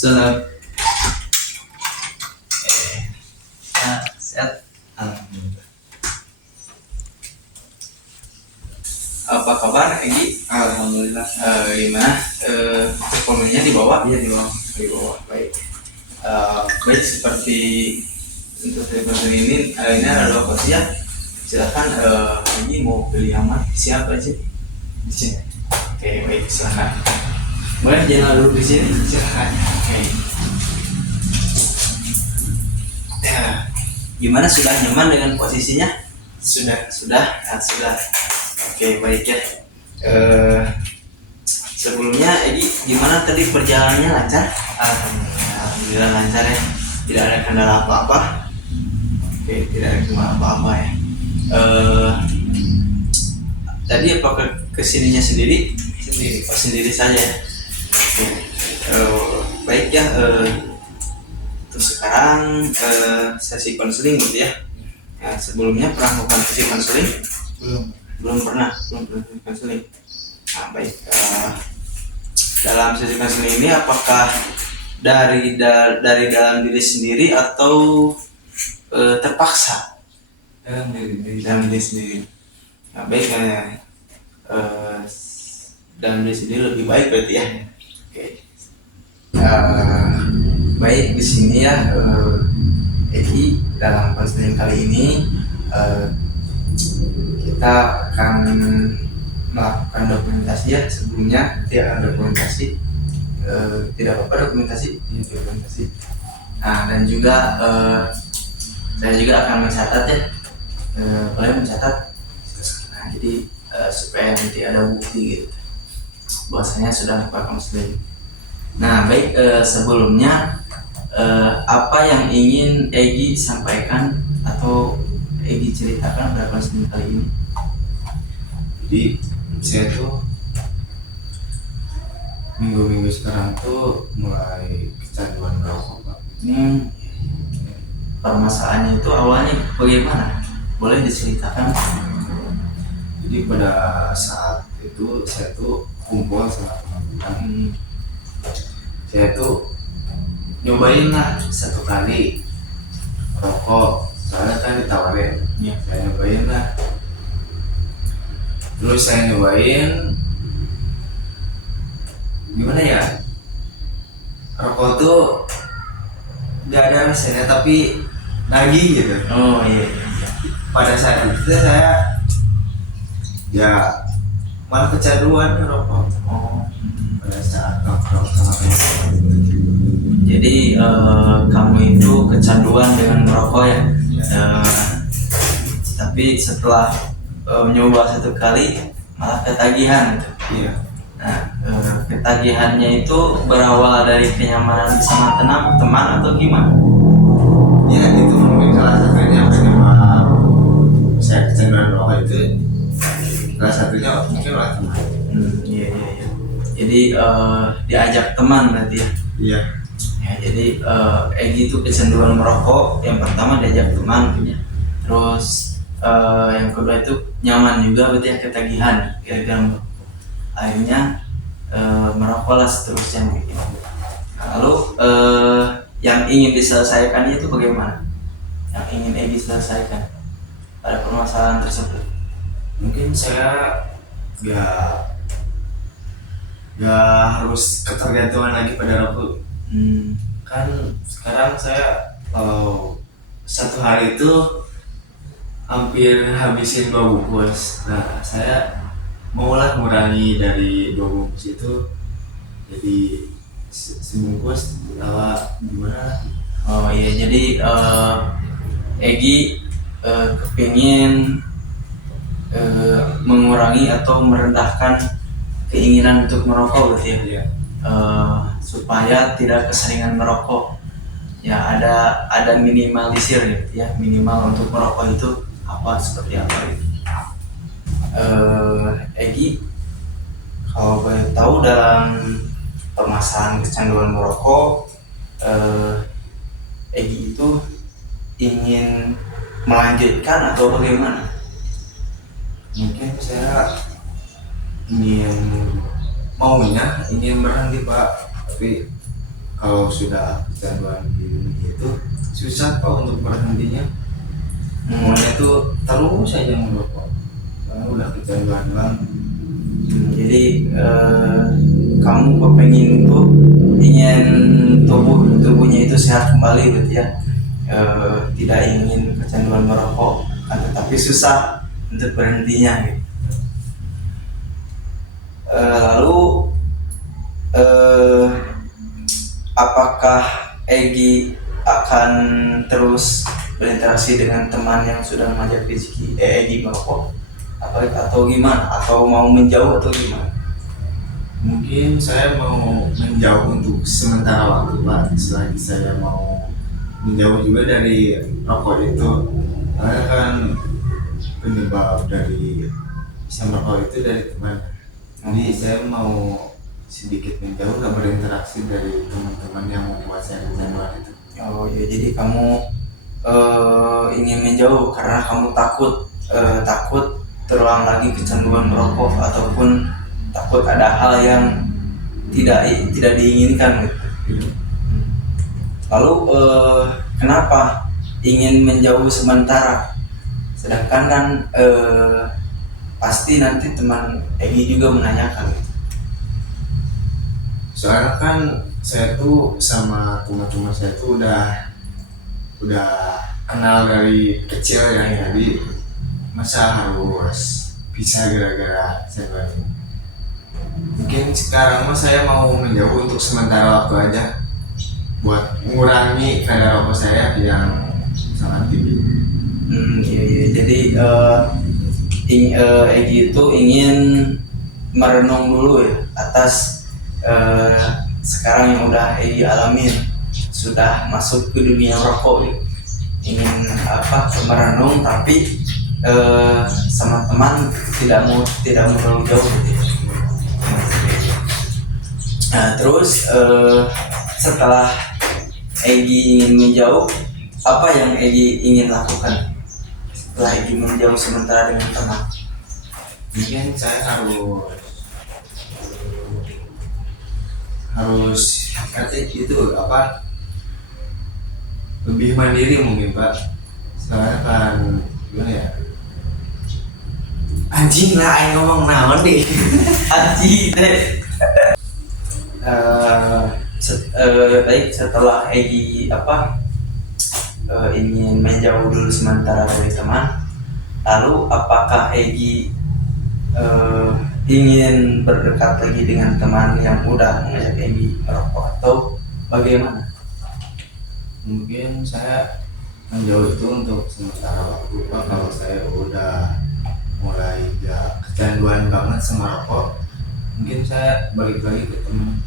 Set. Nah, set. Alhamdulillah. Apa kabar Egi? Alhamdulillah. Gimana? Performanya di bawah? Iya, di bawah. Di bawah. Baik. Baik, seperti untuk episode ini ada 2 posisi ya. Silakan Egi mau pilih yang mana? Siapa aja? Di sini. Oke, baik, silakan. Boleh jalan dulu di sini, silakan. Oke. Ya, gimana, sudah nyaman dengan posisinya? Sudah. Nah, sudah. Oke, baik ya. Sebelumnya Egi, gimana tadi perjalanannya, lancar? Alhamdulillah lancar ya. Tidak ada kendala apa-apa. Oke, tidak ada kendala apa-apa ya. Tadi apakah kesininya sendiri? Sendiri saja ya. Oke. Baik ya. Terus sekarang sesi konseling gitu ya. Nah, sebelumnya pernah melakukan sesi konseling? Belum pernah sesi konseling. Nah, baik. Dalam sesi konseling ini apakah dari dalam diri sendiri atau terpaksa? Dalam diri sendiri. Nah, baik. Dalam diri sendiri lebih baik berarti ya. Oke. Baik, di sini ya, Egi, dalam konseling kali ini kita akan melakukan dokumentasi ya. Sebelumnya nanti akan dokumentasi, tidak apa-apa dokumentasi. Nah, dan juga saya juga akan mencatat ya. Boleh mencatat. Nah, jadi supaya nanti ada bukti gitu bahwasanya sudah melakukan konseling. Nah, baik, sebelumnya apa yang ingin Egi sampaikan atau Egi ceritakan pada konseling kali ini? Jadi saya tuh minggu-minggu sekarang tuh mulai kecanduan rokok, Pak. Permasalahannya itu awalnya bagaimana? Boleh diceritakan? Jadi pada saat itu saya tuh kumpul sama teman-teman. Saya tuh nyobain lah 1 kali rokok, soalnya kan ditawarin ya. Saya nyobain lah, terus saya nyobain gimana ya, rokok tuh gak ada rasanya tapi nagih gitu. Oh iya. Pada saat itu saya ya malah kecanduan rokok. Pada saat nongkrong sama teman. Jadi kamu itu kecanduan dengan merokok ya? Tapi setelah mencoba 1 kali malah ketagihan gitu. Iya. Nah, ketagihannya itu berawal dari kenyamanan bersama teman atau gimana? Ya itu mungkin salah satunya penyebab saya kecanduan rokok itu. Salah satunya mungkin oleh teman. Iya. Jadi diajak teman berarti ya? Iya. Ya, jadi Egi itu kecenderungan merokok. Yang pertama diajak teman gitu ya. Terus yang kedua itu nyaman juga berarti ya, ketagihan gara-gara merokok. Akhirnya merokoklah seterusnya gitu. Lalu yang ingin diselesaikan itu bagaimana? Yang ingin Egi selesaikan pada permasalahan tersebut? Mungkin saya gak harus ketergantungan lagi pada rokok. Kan sekarang saya 1 hari itu hampir habisin 2 bungkus. Nah, saya maulah ngurangi dari 2 bungkus itu jadi sebungkus atau gimana. Oh iya, jadi Egi kepingin mengurangi atau merendahkan keinginan untuk merokok berarti ya? Iya. Supaya tidak keseringan merokok ya, ada minimalisir gitu ya, minimal untuk merokok itu apa, seperti apa gitu. Egi, kalau boleh tahu dalam permasalahan kecanduan merokok, Egi itu ingin melanjutkan atau bagaimana? Mungkin saya ingin berhenti, Pak, tapi kalau sudah kecanduan di dunia itu susah Pak untuk berhentinya. Semuanya tuh terus saja merokok karena udah kecanduan banget. Jadi kamu kepengen tuh ingin tubuhnya itu sehat kembali gitu ya. Tidak ingin kecanduan merokok, tetapi susah untuk berhentinya gitu. Lalu apakah Egi akan terus berinteraksi dengan teman yang sudah mengajak Egi merokok, atau gimana? Atau mau menjauh atau gimana? Mungkin saya mau menjauh untuk sementara waktu Pak, selagi saya mau menjauh juga dari rokok itu, karena kan penyebab dari bisa merokok itu dari teman. Jadi saya mau sedikit menjauh, gak berinteraksi dari teman-teman yang membuat saya kecanduan itu. Oh ya, jadi kamu ingin menjauh karena kamu takut terulang lagi kecanduan merokok, ataupun takut ada hal yang tidak diinginkan gitu. Lalu kenapa ingin menjauh sementara? Sedangkan kan pasti nanti teman Egi juga menanyakan gitu. Soalnya kan saya tuh sama teman-teman saya tuh udah kenal dari kecil ya, jadi masa harus pisah gara-gara saya ini. Mungkin sekarang mah saya mau menjauh untuk sementara waktu aja buat mengurangi kadar rokok saya yang sangat tinggi. Iya. Jadi Egi itu ingin merenung dulu ya atas sekarang yang udah Egi alamin, sudah masuk ke dunia rokok ya. Ingin merenung, tapi sama teman tidak mau terlalu jauh gitu ya. Nah terus setelah Egi ingin menjauh, apa yang Egi ingin lakukan setelah Egi menjauh sementara dengan teman? Mungkin saya harus katanya gitu lebih mandiri mungkin Pak. Soalnya kan gimana ya, anjing lah ayo ngomong naon deh. Anjing deh. Baik, setelah Egi ingin menjauh dulu sementara dari teman, lalu apakah Egi ingin berdekat lagi dengan teman yang udah mengajak Egi merokok, atau bagaimana? Mungkin saya menjauh itu untuk sementara waktu Pak. Kalau saya udah mulai gak kecanduan banget sama rokok, mungkin saya balik lagi ke teman.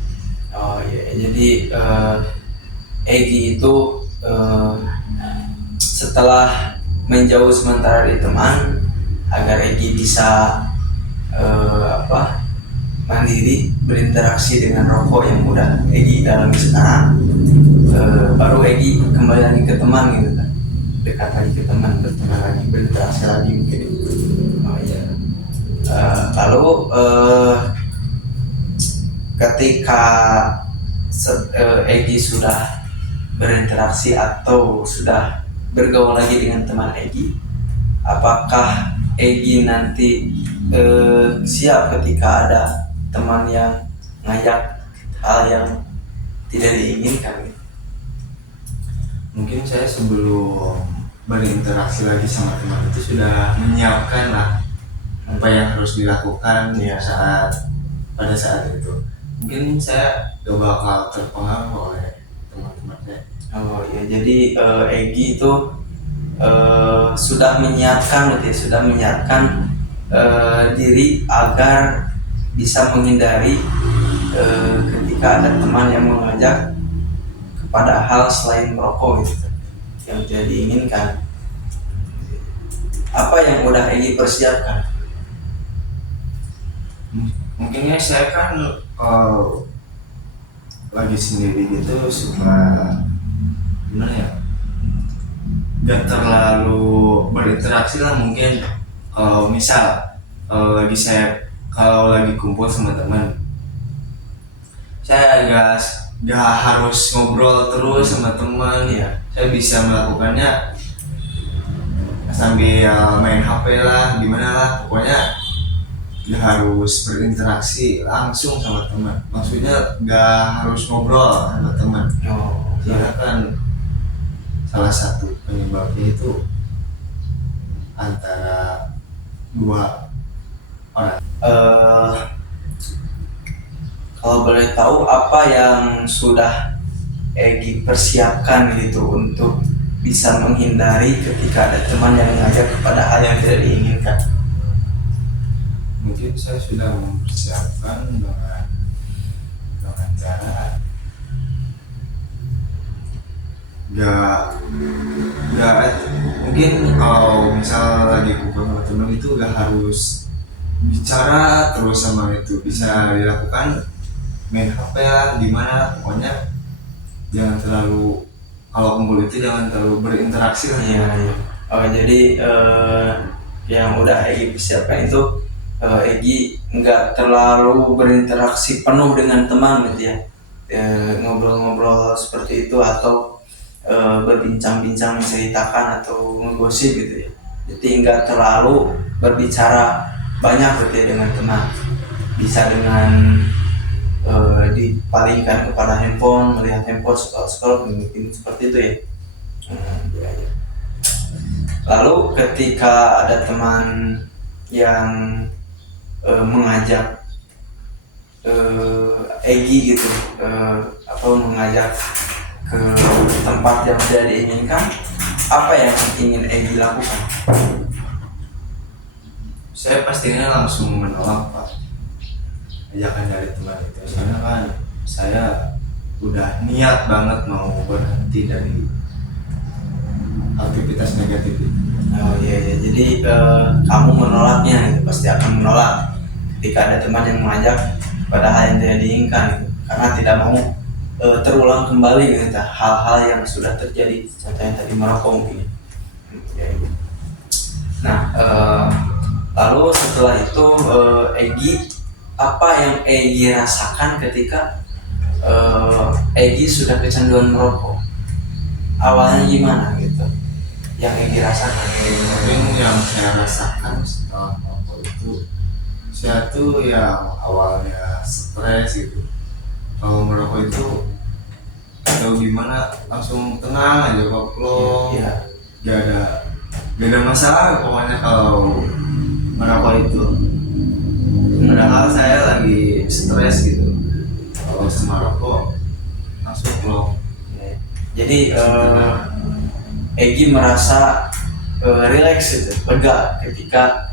Oh iya, jadi Egi itu setelah menjauh sementara dari teman, agar Egi bisa mandiri berinteraksi dengan rokok yang udah Egi dalami sekarang, baru Egi kembali lagi ke teman gitu kan, dekat lagi ke teman, berteman lagi, berinteraksi lagi mungkin. Oh iya. Lalu ketika Egi sudah berinteraksi atau sudah bergaul lagi dengan teman Egi, apakah Egi nanti siap ketika ada teman yang ngajak hal yang tidak diinginkan? Mungkin saya sebelum berinteraksi lagi sama teman itu sudah menyiapkan lah apa yang harus dilakukan pada saat itu. Mungkin saya gak bakal terpengaruh oleh teman-teman saya. Oh ya, jadi Egi itu sudah menyiapkan diri agar bisa menghindari ketika ada teman yang mengajak kepada hal selain merokok gitu yang tidak diinginkan. Apa yang udah Egi persiapkan? Mungkinnya saya kan lagi sendiri gitu suka gimana ya, gak terlalu berinteraksi lah. Mungkin kalau lagi kumpul sama teman, saya agak nggak harus ngobrol terus sama teman. Iya. Saya bisa melakukannya sambil main HP lah, gimana lah, pokoknya nggak harus berinteraksi langsung sama teman. Maksudnya nggak harus ngobrol sama teman. Oh, Karena kan salah satu penyebabnya itu antara dua orang. Kalau boleh tahu apa yang sudah Egi persiapkan gitu untuk bisa menghindari ketika ada teman yang mengajak kepada hal yang tidak diinginkan? Mungkin saya sudah mempersiapkan dengan cara nggak mungkin kalau misal lagi kumpul sama teman itu nggak harus bicara terus sama itu, bisa dilakukan main HP lah, gimana, pokoknya jangan terlalu, kalau kumpul itu jangan terlalu berinteraksi lah. Iya, iya. Oh, jadi yang udah Egi persiapkan itu Egi nggak terlalu berinteraksi penuh dengan teman gitu ya. Ngobrol-ngobrol seperti itu atau berbincang-bincang, menceritakan atau ngegosip gitu ya. Jadi nggak terlalu berbicara banyak gitu ya dengan teman. Bisa dengan dipalingkan kepada handphone, melihat handphone, scroll mungkin seperti itu ya. Ya, ya. Lalu ketika ada teman yang mengajak Egi gitu, atau mengajak ke tempat yang tidak diinginkan, apa yang ingin Egi lakukan? Saya pastinya langsung menolak Pak ajakan dari teman itu, soalnya kan saya udah niat banget mau berhenti dari aktivitas negatif itu. Oh iya, iya. Jadi kamu menolaknya gitu, pasti akan menolak ketika ada teman yang mengajak pada hal yang tidak diinginkan gitu. Karena tidak mau terulang kembali gitu, hal-hal yang sudah terjadi, contohnya tadi merokok mungkin ya, gitu. Nah, lalu setelah itu Egi, apa yang Egi rasakan ketika Egi sudah kecanduan merokok? Awalnya gimana gitu yang Egi rasakan? Mungkin yang saya rasakan setelah merokok itu, saya tuh yang awalnya stres gitu, kalau merokok itu atau gimana langsung tenang aja kok, Iya. gak ada masalah pokoknya kalau merokok itu. Padahal saya lagi stres gitu, kalau sama rokok langsung plong. Jadi Egi merasa rileks gitu, lega ketika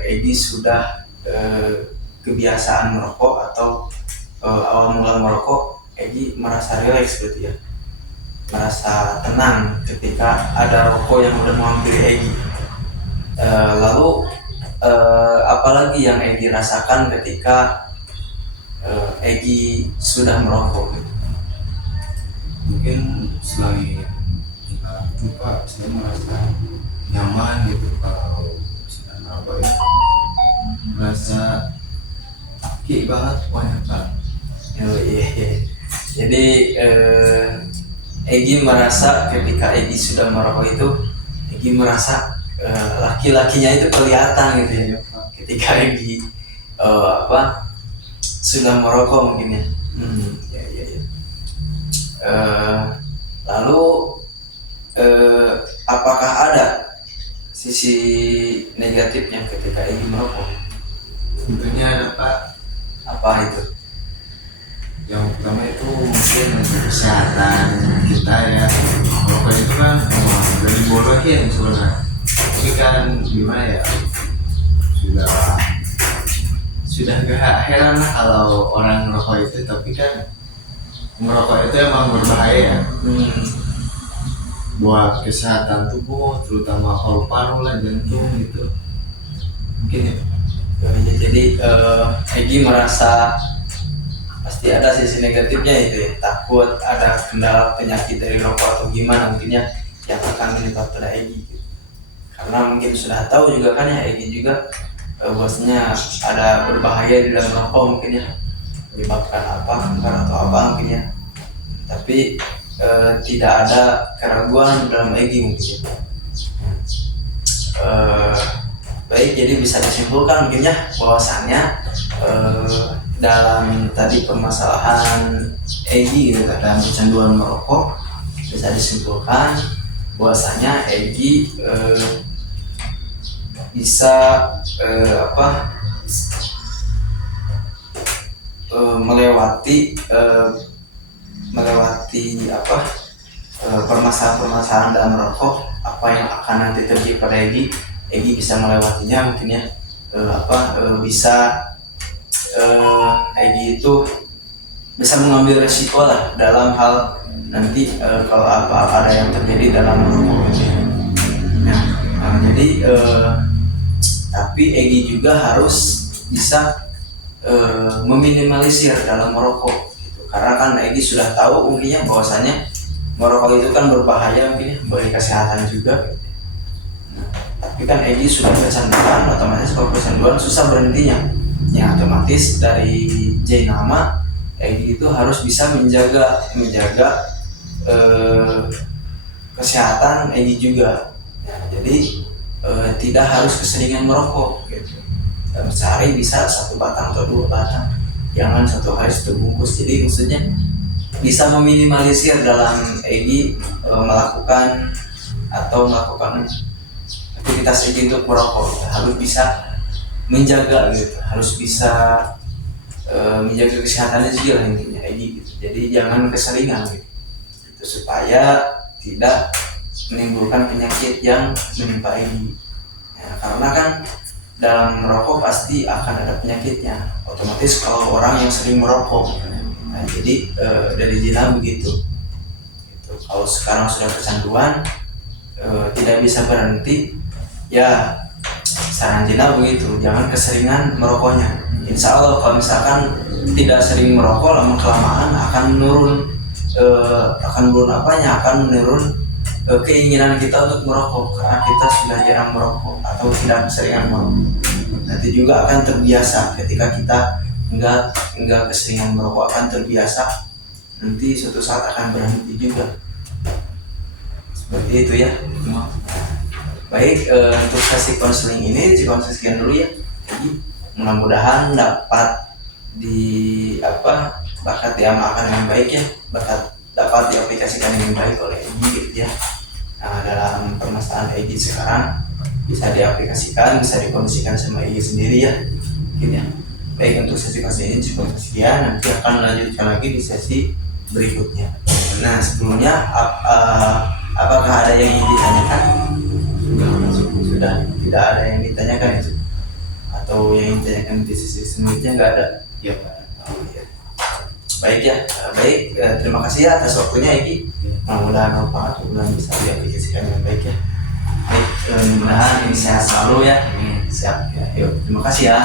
Egi sudah kebiasaan merokok atau awal mula merokok, Egi merasa rileks gitu ya, merasa tenang ketika ada rokok yang udah menghampiri Egi. Lalu apalagi yang Egi rasakan ketika Egi sudah merokok gitu? Mungkin selain itu Pak, saya merasa nyaman gitu kalau sedang merokok itu, merasa kick banget pokoknya Pak. Oh, iya. Jadi Egi merasa ketika Egi sudah merokok itu, Egi merasa laki-lakinya itu kelihatan gitu ya, ketika Egi sudah merokok mungkin ya. Ya. Lalu apakah ada sisi negatifnya ketika Egi merokok? Tentunya ada Pak. Apa itu? Yang pertama itu mungkin untuk kesehatan kita ya. Merokok itu kan udah dibolehin sebenarnya, tapi kan gimana ya, sudah gak heran lah kalau orang merokok itu, tapi kan merokok itu emang berbahaya buat kesehatan tubuh, terutama paru-paru lah, jantung gitu mungkin ya. Jadi Egi merasa pasti ada sisi negatifnya itu ya, takut ada kendala penyakit dari rokok atau gimana mungkin ya yang akan menimpa pada Egi gitu. Karena mungkin sudah tahu juga kan ya Egi juga bahwasanya ada berbahaya di dalam rokok mungkin ya. menyebabkan apa, kanker atau apa mungkin ya. Tapi tidak ada keraguan dalam EG mungkin ya. Baik, jadi bisa disimpulkan mungkin ya bahwasannya dalam tadi permasalahan EG gitu, dalam kecanduan merokok, bisa disimpulkan bahwasanya EG bisa melewati permasalahan-permasalahan dalam merokok, apa yang akan nanti terjadi pada EG bisa melewatinya mungkin ya. Bisa EG itu bisa mengambil resiko lah dalam hal nanti kalau ada yang terjadi dalam merokok gitu ya. Jadi tapi EG juga harus bisa meminimalisir dalam merokok gitu. Karena kan EG sudah tahu mungkinnya bahwasanya merokok itu kan berbahaya mungkin ya, bagi kesehatan juga gitu. Tapi kan EG sudah kecanduan, otomatis kalau kecanduan susah berhentinya ya, otomatis dari J nama EG itu harus bisa menjaga kesehatan EG juga ya. Jadi tidak harus keseringan merokok gitu. Dalam sehari bisa 1 batang atau 2 batang, jangan 1 hari 1 bungkus. Jadi maksudnya bisa meminimalisir dalam EG melakukan aktivitas EG untuk merokok gitu. Harus bisa menjaga gitu, harus bisa menjaga kesehatannya juga intinya EG gitu. Jadi jangan keseringan gitu, supaya tidak menimbulkan penyakit yang menimpa EG ya, karena kan dalam merokok pasti akan ada penyakitnya otomatis kalau orang yang sering merokok. Nah, jadi dari Jina begitu gitu. Kalau sekarang sudah kecanduan tidak bisa berhenti ya, saran Jina begitu, jangan keseringan merokoknya. Insya Allah kalau misalkan tidak sering merokok, lama kelamaan akan menurun keinginan kita untuk merokok, karena kita sudah jarang merokok atau tidak keseringan merokok. Nanti juga akan terbiasa ketika kita enggak keseringan merokok, akan terbiasa, nanti suatu saat akan berhenti juga. Seperti itu ya. Baik, untuk sesi konseling ini cukup sekian dulu ya. Jadi mudah-mudahan dapat bakat diamalkan dengan baik ya, dapat diaplikasikan dengan baik oleh EG gitu ya. Nah, dalam permasalahan EG sekarang bisa diaplikasikan, bisa dikondisikan sama EG sendiri ya mungkin ya. Baik, untuk sesi ini cukup sekian, nanti akan lanjutkan lagi di sesi berikutnya. Nah, sebelumnya apakah ada yang ingin ditanyakan? Sudah tidak ada yang ditanyakan itu, atau yang ditanyakan di sesi selanjutnya nggak ada ya Pak? Oh, ya. Baik ya, baik, terima kasih ya atas waktunya Egi. Mudah-mudahan Pak Tuhan bisa diaplikasikan dengan baik ya. Baik, mudah-mudahan ini sehat selalu ya. Siap ya, yuk terima kasih ya.